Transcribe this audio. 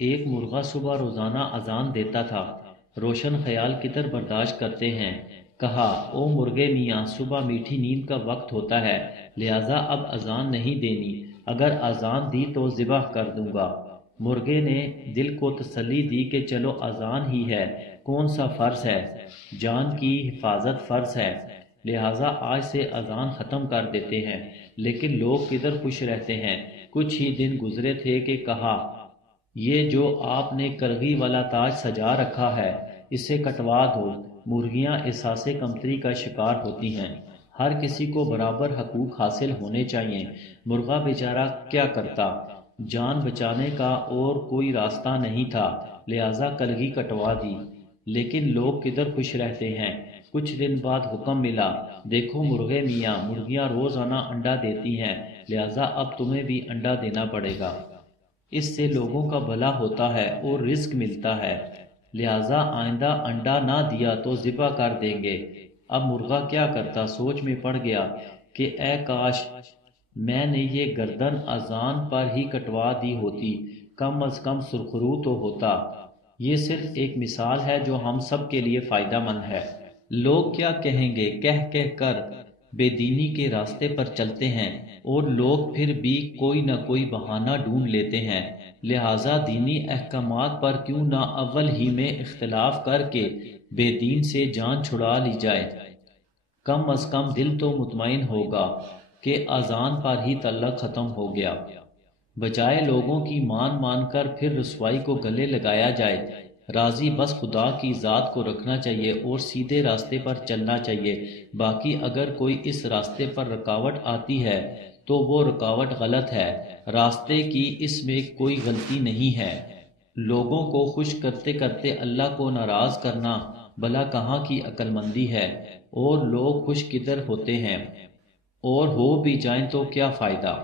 ایک مرغا صبح روزانہ اذان دیتا تھا۔ روشن خیال کدھر برداشت کرتے ہیں؟ کہا، او مرغے میاں، صبح میٹھی نیند کا وقت ہوتا ہے، لہٰذا اب اذان نہیں دینی، اگر اذان دی تو ذبح کر دوں گا۔ مرغے نے دل کو تسلی دی کہ چلو اذان ہی ہے، کون سا فرض ہے، جان کی حفاظت فرض ہے، لہٰذا آج سے اذان ختم کر دیتے ہیں۔ لیکن لوگ کدھر خوش رہتے ہیں۔ کچھ ہی دن گزرے تھے کہ کہا، یہ جو آپ نے کرغی والا تاج سجا رکھا ہے، اسے کٹوا دو۔ مرغیاں احساس کمتری کا شکار ہوتی ہیں۔ ہر کسی کو برابر حقوق حاصل ہونے چاہیے۔ مرغا بیچارہ کیا کرتا؟ جان بچانے کا اور کوئی راستہ نہیں تھا، لہٰذا کلگی کٹوا دی۔ لیکن لوگ کدھر خوش رہتے ہیں۔ کچھ دن بعد حکم ملا، دیکھو مرغے میاں، مرغیاں روزانہ انڈا دیتی ہیں، لہٰذا اب تمہیں بھی انڈا دینا پڑے گا۔ اس سے لوگوں کا بھلا ہوتا ہے اور رزق ملتا ہے، لہٰذا آئندہ انڈا نہ دیا تو ذبح کر دیں گے۔ اب مرغا کیا کرتا، سوچ میں پڑ گیا کہ اے کاش میں نے یہ گردن اذان پر ہی کٹوا دی ہوتی، کم از کم سرخرو تو ہوتا۔ یہ صرف ایک مثال ہے جو ہم سب کے لیے فائدہ مند ہے۔ لوگ کیا کہیں گے کہہ کہہ کر بے دینی کے راستے پر چلتے ہیں، اور لوگ پھر بھی کوئی نہ کوئی بہانہ ڈھونڈ لیتے ہیں، لہٰذا دینی احکامات پر کیوں نہ اول ہی میں اختلاف کر کے بے دین سے جان چھڑا لی جائے۔ کم از کم دل تو مطمئن ہوگا کہ اذان پر ہی تعلق ختم ہو گیا، بجائے لوگوں کی مان مان کر پھر رسوائی کو گلے لگایا جائے۔ راضی بس خدا کی ذات کو رکھنا چاہیے اور سیدھے راستے پر چلنا چاہیے۔ باقی اگر کوئی اس راستے پر رکاوٹ آتی ہے تو وہ رکاوٹ غلط ہے، راستے کی اس میں کوئی غلطی نہیں ہے۔ لوگوں کو خوش کرتے کرتے اللہ کو ناراض کرنا بھلا کہاں کی عقل مندی ہے؟ اور لوگ خوش کدھر ہوتے ہیں، اور ہو بھی جائیں تو کیا فائدہ؟